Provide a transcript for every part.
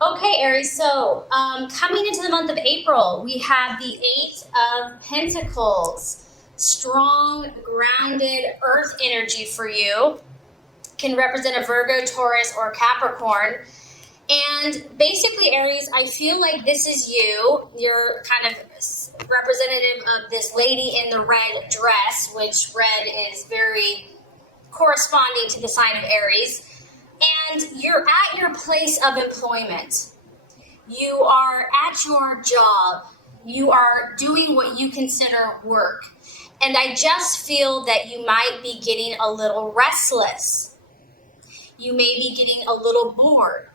Okay, Aries, so coming into the month of April, we have the Eight of Pentacles. Strong, grounded earth energy for you. Can represent a Virgo, Taurus, or Capricorn. And basically, Aries, I feel like this is you. You're kind of representative of this lady in the red dress, which red is very corresponding to the sign of Aries. And you're at your place of employment. You are at your job. You are doing what you consider work. And I just feel that you might be getting a little restless. You may be getting a little bored.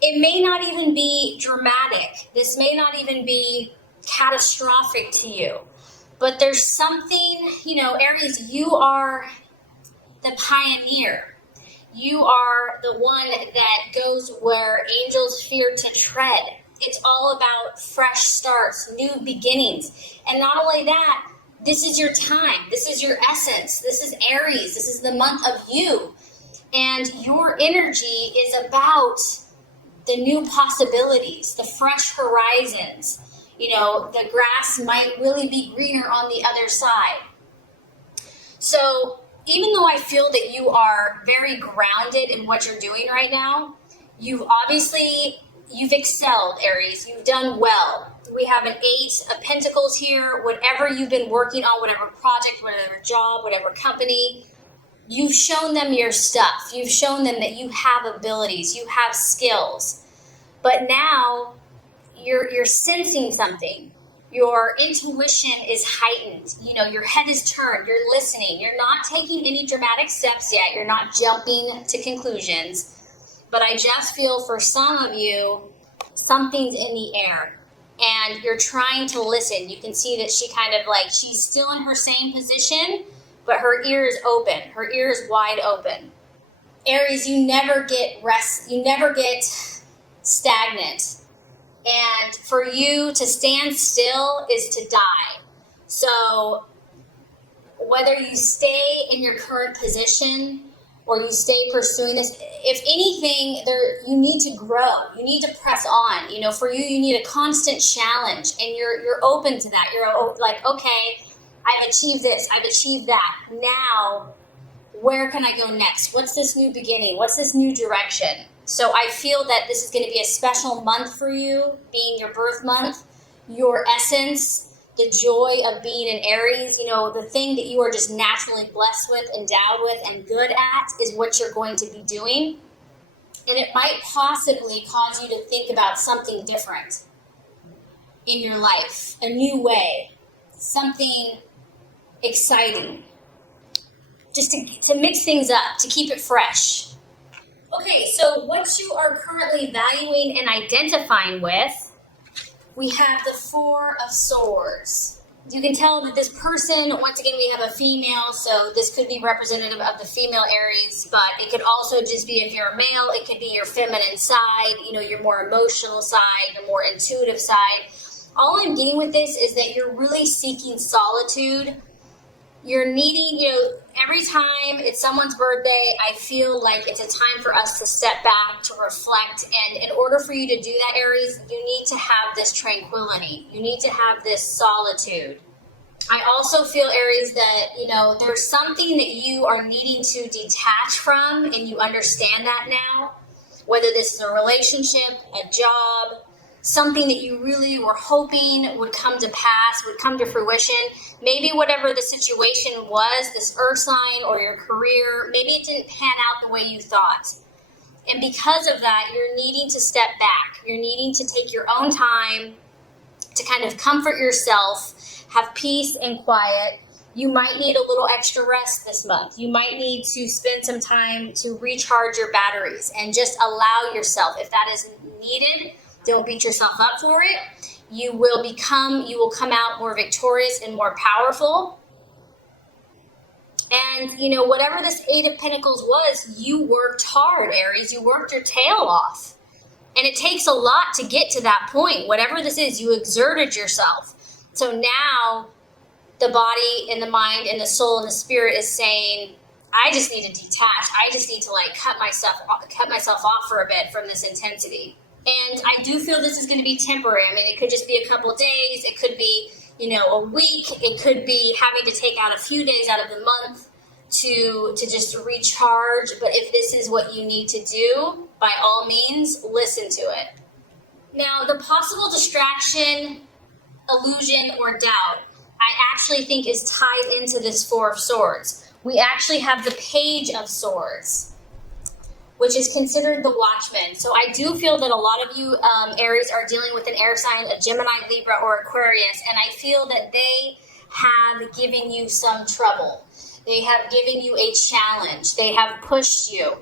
It may not even be dramatic. This may not even be catastrophic to you. But there's something, Aries, you are the pioneer. You are the one that goes where angels fear to tread. It's all about fresh starts, new beginnings. And not only that, this is your time. This is your essence. This is Aries. This is the month of you. And your energy is about the new possibilities, the fresh horizons. The grass might really be greener on the other side. So even though I feel that you are very grounded in what you're doing right now, you've excelled, Aries. You've done well. We have an Eight of Pentacles here. Whatever you've been working on, whatever project, whatever job, whatever company, you've shown them your stuff. You've shown them that you have abilities, you have skills. But now you're sensing something. Your intuition is heightened. Your head is turned. You're listening. You're not taking any dramatic steps yet. You're not jumping to conclusions. But I just feel for some of you, something's in the air. And you're trying to listen. You can see that she she's still in her same position, but her ear is open. Her ear is wide open. Aries, you never get rest. You never get stagnant. And for you to stand still is to die. So whether you stay in your current position or you stay pursuing this, if anything, you need to grow. You need to press on. For you need a constant challenge, and you're open to that. You're like, okay, I've achieved this. I've achieved that. Now, where can I go next? What's this new beginning? What's this new direction? So I feel that this is going to be a special month for you, being your birth month, your essence, the joy of being an Aries. The thing that you are just naturally blessed with, endowed with, and good at is what you're going to be doing. And it might possibly cause you to think about something different in your life, a new way, something exciting, just to mix things up, to keep it fresh. Okay, so what you are currently valuing and identifying with, we have the Four of Swords. You can tell that this person, once again, we have a female, so this could be representative of the female Aries, but it could also just be, if you're a male, it could be your feminine side, your more emotional side, your more intuitive side. All I'm getting with this is that you're really seeking solitude. You're needing, every time it's someone's birthday, I feel like it's a time for us to step back, to reflect. And in order for you to do that, Aries, you need to have this tranquility. You need to have this solitude. I also feel, Aries, that, there's something that you are needing to detach from, and you understand that now. Whether this is a relationship, a job, something that you really were hoping would come to pass, would come to fruition. Maybe whatever the situation was, this earth sign or your career, maybe it didn't pan out the way you thought. And because of that, you're needing to step back. You're needing to take your own time to kind of comfort yourself, have peace and quiet. You might need a little extra rest this month. You might need to spend some time to recharge your batteries and just allow yourself, if that is needed, don't beat yourself up for it. You will come out more victorious and more powerful. And, whatever this Eight of Pentacles was, you worked hard, Aries. You worked your tail off. And it takes a lot to get to that point. Whatever this is, you exerted yourself. So now the body and the mind and the soul and the spirit is saying, I just need to detach. I just need to cut myself off for a bit from this intensity. And I do feel this is going to be temporary. I mean, it could just be a couple days. It could be, a week. It could be having to take out a few days out of the month to just recharge. But if this is what you need to do, by all means, listen to it. Now, the possible distraction, illusion, or doubt, I actually think is tied into this Four of Swords. We actually have the Page of Swords, which is considered the watchman. So I do feel that a lot of you Aries are dealing with an air sign, a Gemini, Libra, or Aquarius, and I feel that they have given you some trouble. They have given you a challenge. They have pushed you.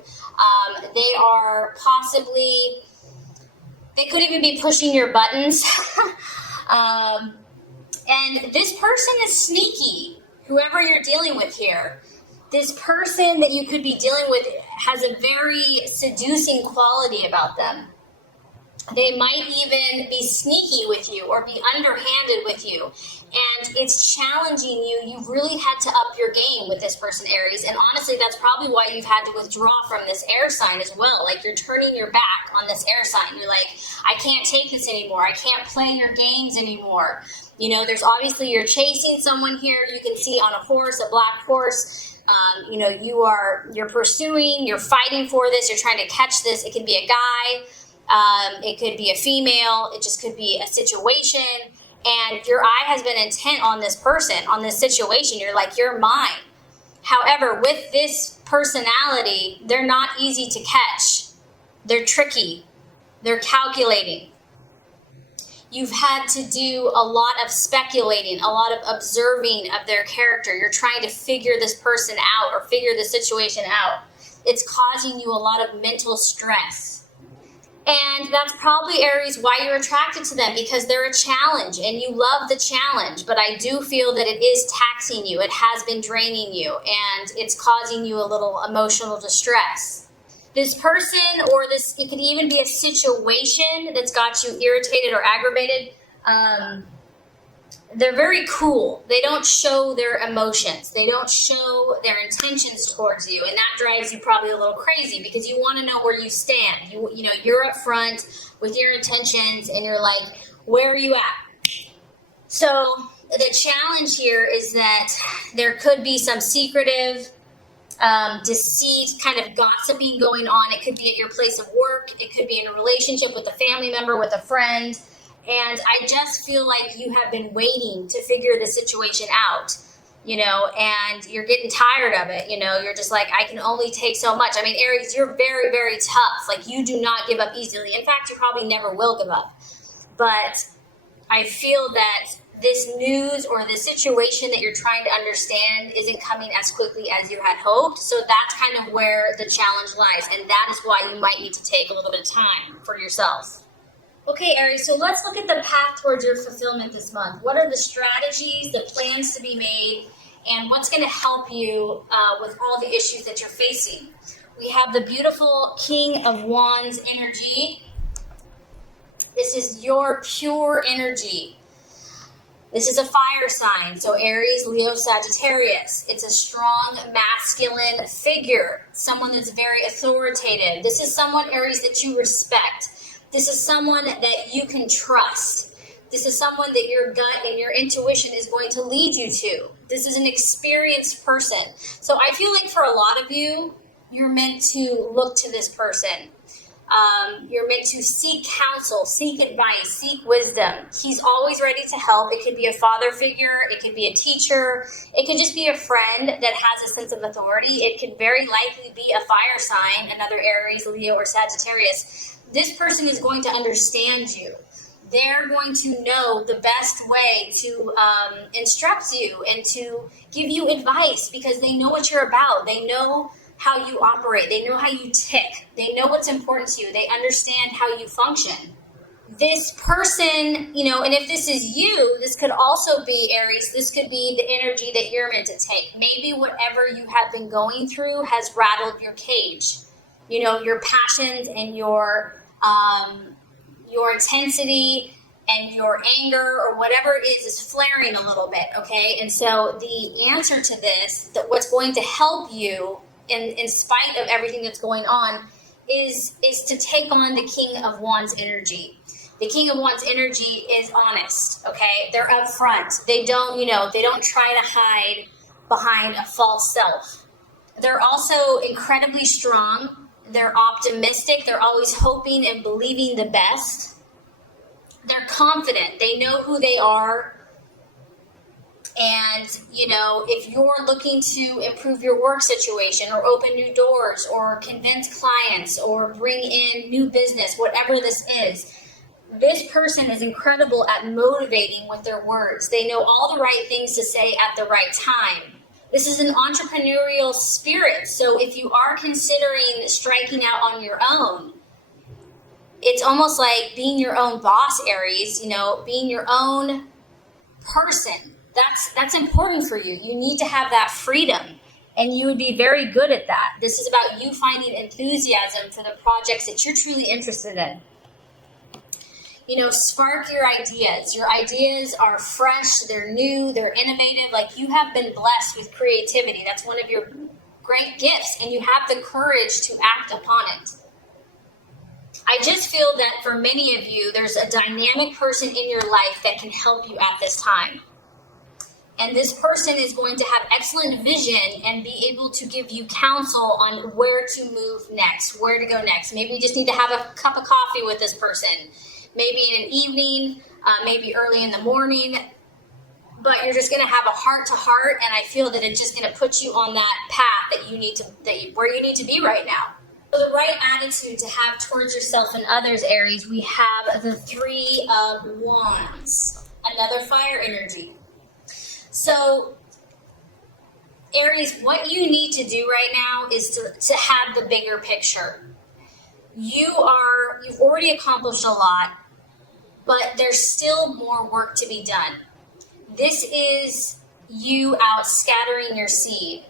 They are possibly, they could even be pushing your buttons. And this person is sneaky, whoever you're dealing with here. This person that you could be dealing with has a very seducing quality about them. They might even be sneaky with you or be underhanded with you. And it's challenging you. You've really had to up your game with this person, Aries. And honestly, that's probably why you've had to withdraw from this air sign as well. Like, you're turning your back on this air sign. You're like, I can't take this anymore. I can't play your games anymore. There's obviously, you're chasing someone here. You can see on a horse, a black horse. You're pursuing, you're fighting for this, you're trying to catch this. It could be a guy, it could be a female, it just could be a situation, and your eye has been intent on this person, on this situation. You're like, you're mine. However, with this personality, they're not easy to catch. They're tricky. They're calculating. You've had to do a lot of speculating, a lot of observing of their character. You're trying to figure this person out or figure the situation out. It's causing you a lot of mental stress. And that's probably, Aries, why you're attracted to them, because they're a challenge and you love the challenge. But I do feel that it is taxing you. It has been draining you, and it's causing you a little emotional distress. This person, or this, it could even be a situation that's got you irritated or aggravated. They're very cool. They don't show their emotions. They don't show their intentions towards you. And that drives you probably a little crazy, because you want to know where you stand. You're up front with your intentions, and you're like, where are you at? So the challenge here is that there could be some secretive, deceit, kind of gossiping going on. It could be at your place of work. It could be in a relationship with a family member, with a friend. And I just feel like you have been waiting to figure the situation out, and you're getting tired of it. You're just like, I can only take so much. I mean, Aries, you're very, very tough. Like, you do not give up easily. In fact, you probably never will give up. But I feel that this news or the situation that you're trying to understand isn't coming as quickly as you had hoped. So that's kind of where the challenge lies. And that is why you might need to take a little bit of time for yourself. Okay, Aries, so let's look at the path towards your fulfillment this month. What are the strategies, the plans to be made, and what's going to help you with all the issues that you're facing? We have the beautiful King of Wands energy. This is your pure energy. This is a fire sign, so Aries, Leo, Sagittarius. It's a strong, masculine figure, someone that's very authoritative. This is someone, Aries, that you respect. This is someone that you can trust. This is someone that your gut and your intuition is going to lead you to. This is an experienced person. So I feel like for a lot of you, you're meant to look to this person. You're meant to seek counsel, seek advice, seek wisdom. He's always ready to help. It could be a father figure. It could be a teacher. It could just be a friend that has a sense of authority. It could very likely be a fire sign, another Aries, Leo, or Sagittarius. This person is going to understand you. They're going to know the best way to instruct you and to give you advice, because they know what you're about. They know how you operate. They know how you tick. They know what's important to you. They understand how you function. This person, and if this is you, this could also be, Aries, this could be the energy that you're meant to take. Maybe whatever you have been going through has rattled your cage. Your passions and your intensity and your anger or whatever it is flaring a little bit, okay? And so the answer to this, that what's going to help you in spite of everything that's going on, is to take on the King of Wands energy. The King of Wands energy is honest, okay? They're upfront. They don't, they don't try to hide behind a false self. They're also incredibly strong. They're optimistic. They're always hoping and believing the best. They're confident. They know who they are. And, if you're looking to improve your work situation or open new doors or convince clients or bring in new business, whatever this is, this person is incredible at motivating with their words. They know all the right things to say at the right time. This is an entrepreneurial spirit. So if you are considering striking out on your own, it's almost like being your own boss, Aries, being your own person. That's important for you. You need to have that freedom, and you would be very good at that. This is about you finding enthusiasm for the projects that you're truly interested in. Spark your ideas. Your ideas are fresh, they're new, they're innovative. Like, you have been blessed with creativity. That's one of your great gifts, and you have the courage to act upon it. I just feel that for many of you, there's a dynamic person in your life that can help you at this time. And this person is going to have excellent vision and be able to give you counsel on where to move next, where to go next. Maybe you just need to have a cup of coffee with this person. Maybe in an evening, maybe early in the morning. But you're just going to have a heart-to-heart, and I feel that it's just going to put you on that path that you need to, where you need to be right now. So the right attitude to have towards yourself and others, Aries, we have the Three of Wands, another fire energy. So, Aries, what you need to do right now is to have the bigger picture. You've already accomplished a lot, but there's still more work to be done. This is you out scattering your seed.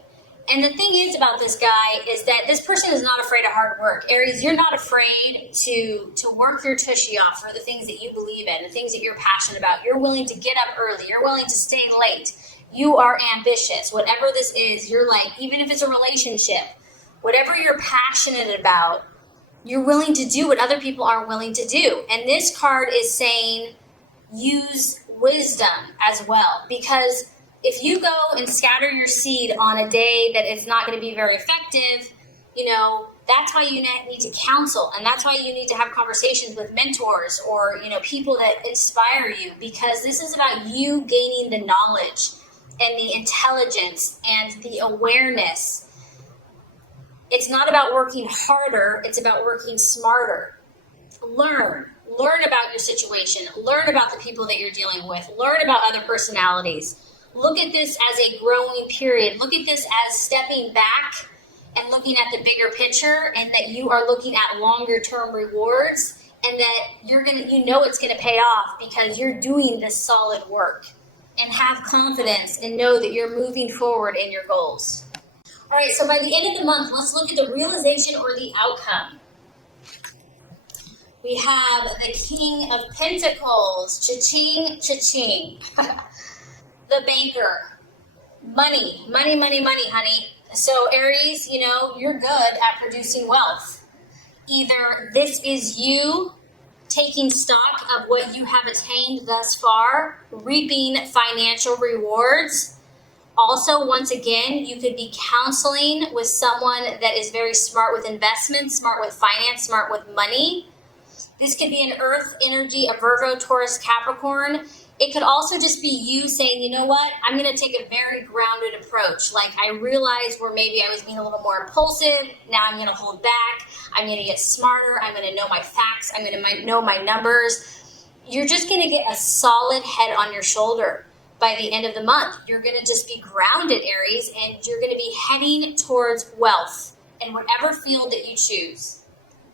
And the thing is about this guy is that this person is not afraid of hard work. Aries, you're not afraid to work your tushy off for the things that you believe in, the things that you're passionate about. You're willing to get up early. You're willing to stay late. You are ambitious. Whatever this is, you're like, even if it's a relationship, whatever you're passionate about, you're willing to do what other people aren't willing to do. And this card is saying use wisdom as well, because if you go and scatter your seed on a day that it's not going to be very effective, that's why you need to counsel, and that's why you need to have conversations with mentors or, people that inspire you, because this is about you gaining the knowledge and the intelligence and the awareness. It's not about working harder, it's about working smarter. Learn about your situation, learn about the people that you're dealing with, learn about other personalities. Look at this as a growing period. Look at this as stepping back and looking at the bigger picture, and that you are looking at longer term rewards, and that it's going to pay off because you're doing this solid work. And have confidence and know that you're moving forward in your goals. All right, so by the end of the month, let's look at the realization or the outcome. We have the King of Pentacles. Cha-ching, cha-ching. The banker. Money, honey. So Aries, you're good at producing wealth. Either this is you taking stock of what you have attained thus far, reaping financial rewards. Also, once again, you could be counseling with someone that is very smart with investments, smart with finance, smart with money. This could be an earth energy, a Virgo, Taurus, Capricorn. It could also just be you saying, you know what, I'm going to take a very grounded approach. Like, I realized where maybe I was being a little more impulsive. Now I'm going to hold back. I'm going to get smarter. I'm going to know my facts. I'm going to know my numbers. You're just going to get a solid head on your shoulder by the end of the month. You're going to just be grounded, Aries, and you're going to be heading towards wealth in whatever field that you choose.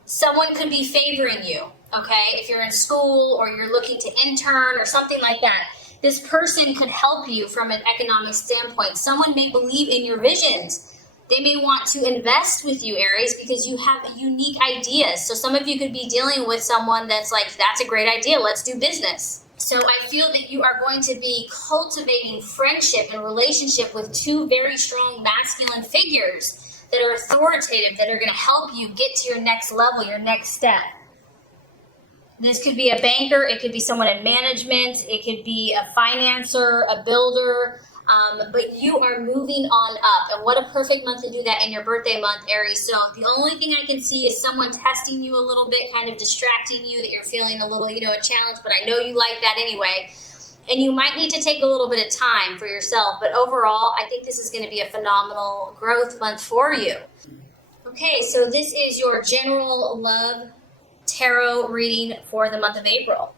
Someone could be favoring you, okay? If you're in school or you're looking to intern or something like that, this person could help you from an economic standpoint. Someone may believe in your visions. They may want to invest with you, Aries, because you have unique ideas. So some of you could be dealing with someone that's like, that's a great idea, let's do business. So I feel that you are going to be cultivating friendship and relationship with two very strong masculine figures that are authoritative, that are going to help you get to your next level, your next step. This could be a banker, it could be someone in management, it could be a financer, a builder, but you are moving on up. And what a perfect month to do that in your birthday month, Aries. So the only thing I can see is someone testing you a little bit, kind of distracting you, that you're feeling a little, a challenge, but I know you like that anyway. And you might need to take a little bit of time for yourself, but overall, I think this is going to be a phenomenal growth month for you. Okay, so this is your general love tarot reading for the month of April.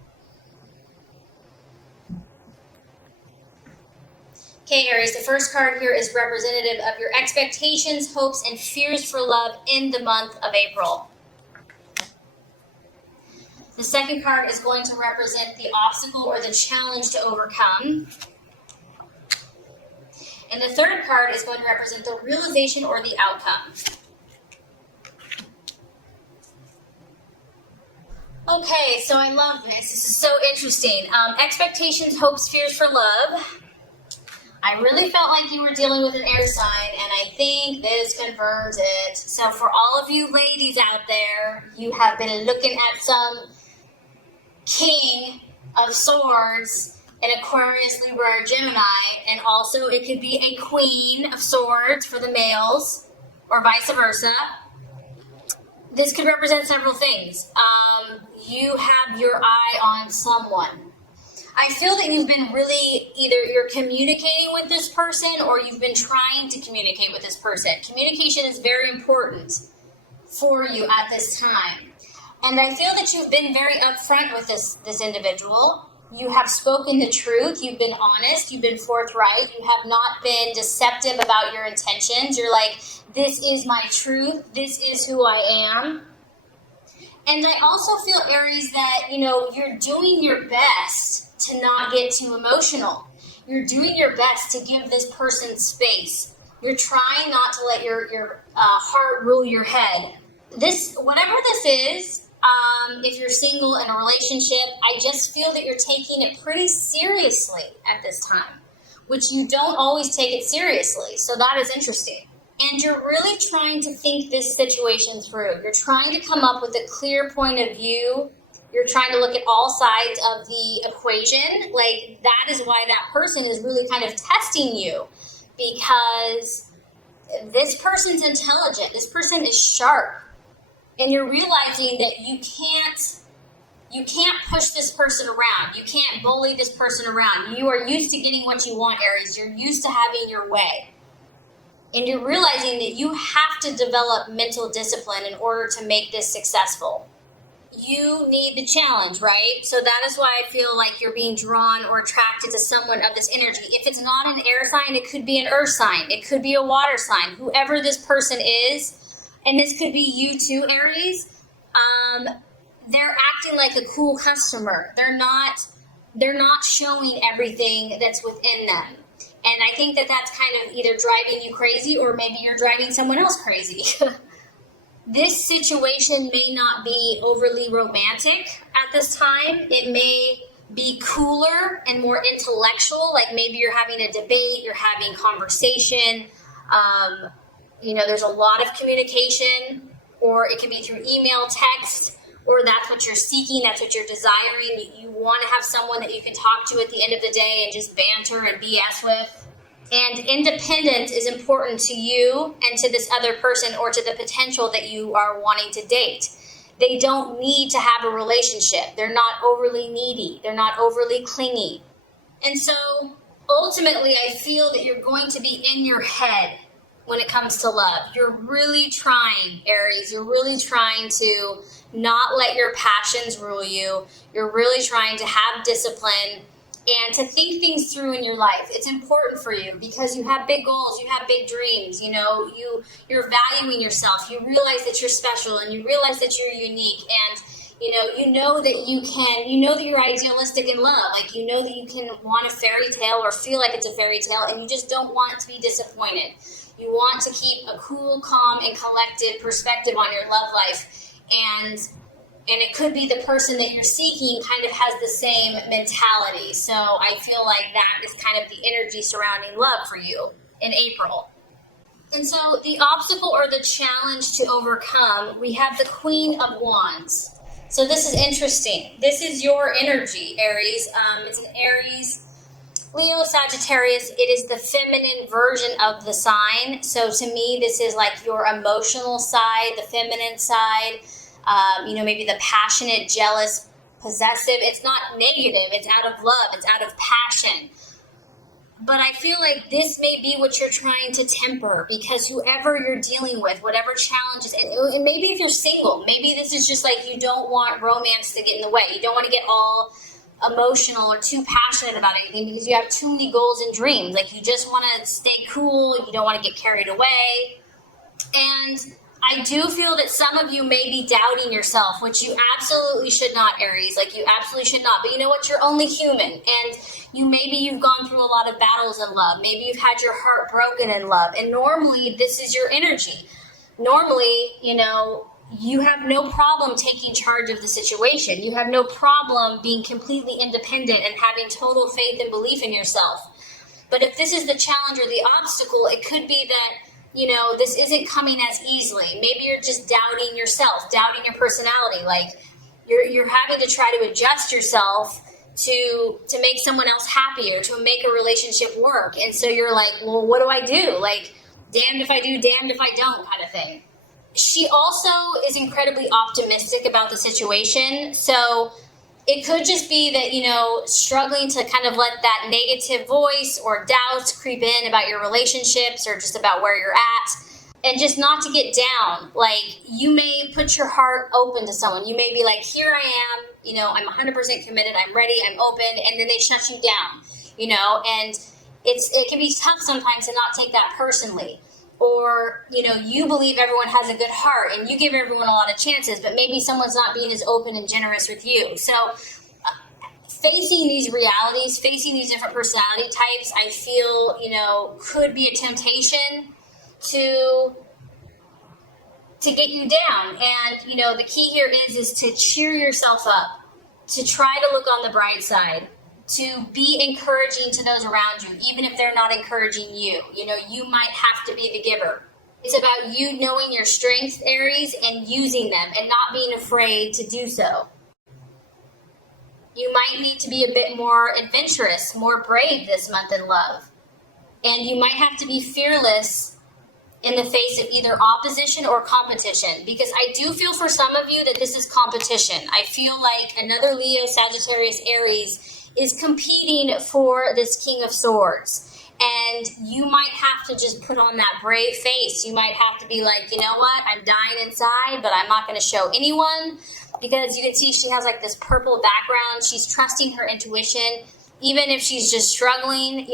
Okay, Aries, the first card here is representative of your expectations, hopes, and fears for love in the month of April. The second card is going to represent the obstacle or the challenge to overcome. And the third card is going to represent the realization or the outcome. Okay, so I love this. This is so interesting. Expectations, hopes, fears for love. I really felt like you were dealing with an air sign, and I think this confirms it. So for all of you ladies out there, you have been looking at some King of Swords, an Aquarius, Libra, or Gemini, and also it could be a Queen of Swords for the males, or vice versa. This could represent several things. You have your eye on someone. I feel that you've been really, either you're communicating with this person or you've been trying to communicate with this person. Communication is very important for you at this time. And I feel that you've been very upfront with this individual. You have spoken the truth. You've been honest. You've been forthright. You have not been deceptive about your intentions. You're like, this is my truth. This is who I am. And I also feel, Aries, that, you're doing your best to not get too emotional. You're doing your best to give this person space. You're trying not to let your heart rule your head. Whatever this is, if you're single in a relationship, I just feel that you're taking it pretty seriously at this time, which you don't always take it seriously. So that is interesting. And you're really trying to think this situation through. You're trying to come up with a clear point of view. You're trying to look at all sides of the equation. Like, that is why that person is really kind of testing you, because this person's intelligent. This person is sharp. And you're realizing that you can't push this person around. You can't bully this person around. You are used to getting what you want, Aries. You're used to having your way. And you're realizing that you have to develop mental discipline in order to make this successful. You need the challenge, right? So that is why I feel like you're being drawn or attracted to someone of this energy. If it's not an air sign, it could be an earth sign. It could be a water sign. Whoever this person is, and this could be you too, Aries, they're acting like a cool customer. They're not showing everything that's within them. And I think that that's kind of either driving you crazy or maybe you're driving someone else crazy. This situation may not be overly romantic at this time. It may be cooler and more intellectual, like maybe you're having a debate, you're having conversation. There's a lot of communication, or it can be through email, text, or that's what you're seeking, that's what you're desiring. You want to have someone that you can talk to at the end of the day and just banter and BS with. And independence is important to you and to this other person, or to the potential that you are wanting to date. They don't need to have a relationship. They're not overly needy. They're not overly clingy. And so ultimately, I feel that you're going to be in your head when it comes to love. You're really trying, Aries. You're really trying to not let your passions rule you. You're really trying to have discipline and to think things through in your life. It's important for you because you have big goals, you have big dreams, you're valuing yourself. You realize that you're special and you realize that you're unique, and you know that you're idealistic in love. Like, you know that you can want a fairy tale or feel like it's a fairy tale, and you just don't want to be disappointed. You want to keep a cool, calm, and collected perspective on your love life. And it could be the person that you're seeking kind of has the same mentality. So I feel like that is kind of the energy surrounding love for you in April. And so the obstacle or the challenge to overcome, we have the Queen of Wands. So this is interesting. This is your energy, Aries. It's an Aries, Leo, Sagittarius. It is the feminine version of the sign. So to me, this is like your emotional side, the feminine side. Maybe the passionate, jealous, possessive. It's not negative. It's out of love. It's out of passion. But I feel like this may be what you're trying to temper, because whoever you're dealing with, whatever challenges, and maybe if you're single, maybe this is just like you don't want romance to get in the way. You don't want to get all emotional or too passionate about anything because you have too many goals and dreams. Like you just want to stay cool. You don't want to get carried away. And I do feel that some of you may be doubting yourself, which you absolutely should not, Aries. Like you absolutely should not. But you know what? You're only human. And maybe you've gone through a lot of battles in love. Maybe you've had your heart broken in love. And normally this is your energy. Normally, you have no problem taking charge of the situation. You have no problem being completely independent and having total faith and belief in yourself. But if this is the challenge or the obstacle, it could be that this isn't coming as easily. Maybe you're just doubting yourself, doubting your personality. Like you're having to try to adjust yourself to make someone else happy or to make a relationship work. And so you're like, well, what do I do? Like, damned if I do, damned if I don't kind of thing. She also is incredibly optimistic about the situation. So it could just be that, struggling to kind of let that negative voice or doubts creep in about your relationships or just about where you're at, and just not to get down. Like you may put your heart open to someone. You may be like, here I am, I'm 100% committed. I'm ready. I'm open. And then they shut you down, and it can be tough sometimes to not take that personally. Or, you believe everyone has a good heart and you give everyone a lot of chances, but maybe someone's not being as open and generous with you. So facing these realities, facing these different personality types, I feel, could be a temptation to get you down. And, the key here is to cheer yourself up, to try to look on the bright side, to be encouraging to those around you, even if they're not encouraging you. You might have to be the giver. It's about you knowing your strengths, Aries, and using them and not being afraid to do so. You might need to be a bit more adventurous, more brave this month in love. And you might have to be fearless in the face of either opposition or competition, because I do feel for some of you that this is competition. I feel like another Leo, Sagittarius, Aries is competing for this King of Swords. And you might have to just put on that brave face. You might have to be like, you know what? I'm dying inside, but I'm not going to show anyone. Because you can see she has like this purple background. She's trusting her intuition, even if she's just struggling,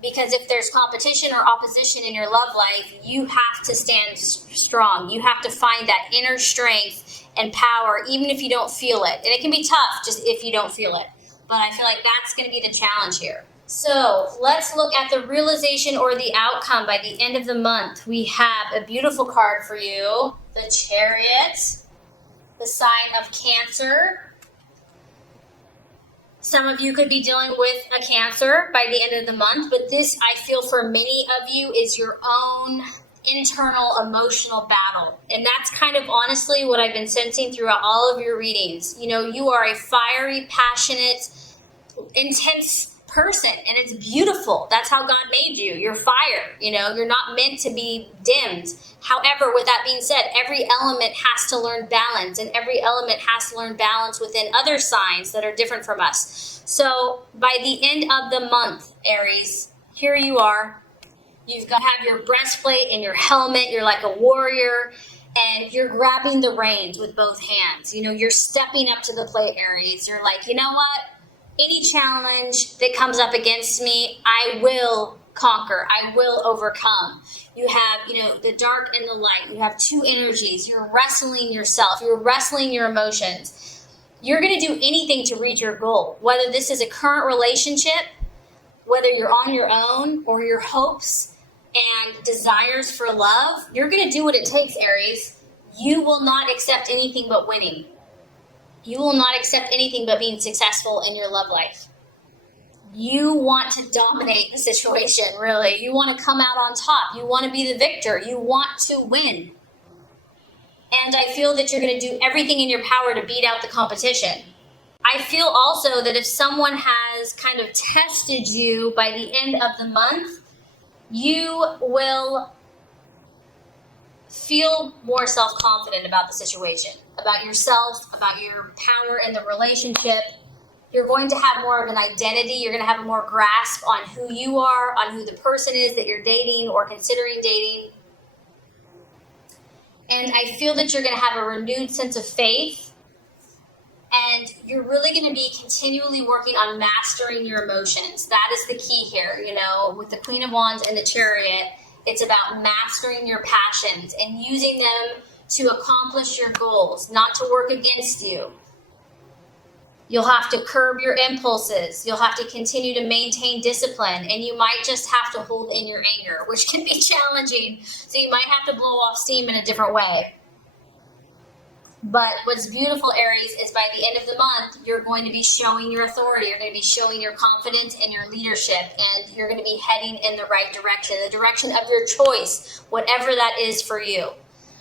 because if there's competition or opposition in your love life, you have to stand strong. You have to find that inner strength and power, even if you don't feel it. And it can be tough just if you don't feel it. But I feel like that's going to be the challenge here. So let's look at the realization or the outcome by the end of the month. We have a beautiful card for you, the Chariot, the sign of Cancer. Some of you could be dealing with a Cancer by the end of the month, but this, I feel for many of you, is your own internal emotional battle. And that's kind of honestly what I've been sensing throughout all of your readings. You are a fiery, passionate, intense person, and it's beautiful. That's how God made you. You're fire. You're not meant to be dimmed. However, with that being said, every element has to learn balance, and every element has to learn balance within other signs that are different from us. So by the end of the month, Aries, here you are. You've got to have your breastplate and your helmet. You're like a warrior, and you're grabbing the reins with both hands. You're stepping up to the plate, Aries. You're like, you know what? Any challenge that comes up against me, I will conquer. I will overcome. You have, the dark and the light. You have two energies. You're wrestling yourself. You're wrestling your emotions. You're going to do anything to reach your goal, whether this is a current relationship, whether you're on your own, or your hopes and desires for love. You're going to do what it takes, Aries. You will not accept anything but winning. You will not accept anything but being successful in your love life. You want to dominate the situation, really. You want to come out on top. You want to be the victor. You want to win. And I feel that you're going to do everything in your power to beat out the competition. I feel also that if someone has kind of tested you by the end of the month, you will feel more self-confident about the situation, about yourself, about your power in the relationship. You're going to have more of an identity. You're going to have a more grasp on who you are, on who the person is that you're dating or considering dating. And I feel that you're going to have a renewed sense of faith. And you're really going to be continually working on mastering your emotions. That is the key here, you know, with the Queen of Wands and the Chariot. It's about mastering your passions and using them to accomplish your goals, not to work against you. You'll have to curb your impulses. You'll have to continue to maintain discipline, and you might just have to hold in your anger, which can be challenging. So you might have to blow off steam in a different way. But what's beautiful, Aries, is by the end of the month, you're going to be showing your authority. You're going to be showing your confidence and your leadership, and you're going to be heading in the right direction, the direction of your choice, whatever that is for you.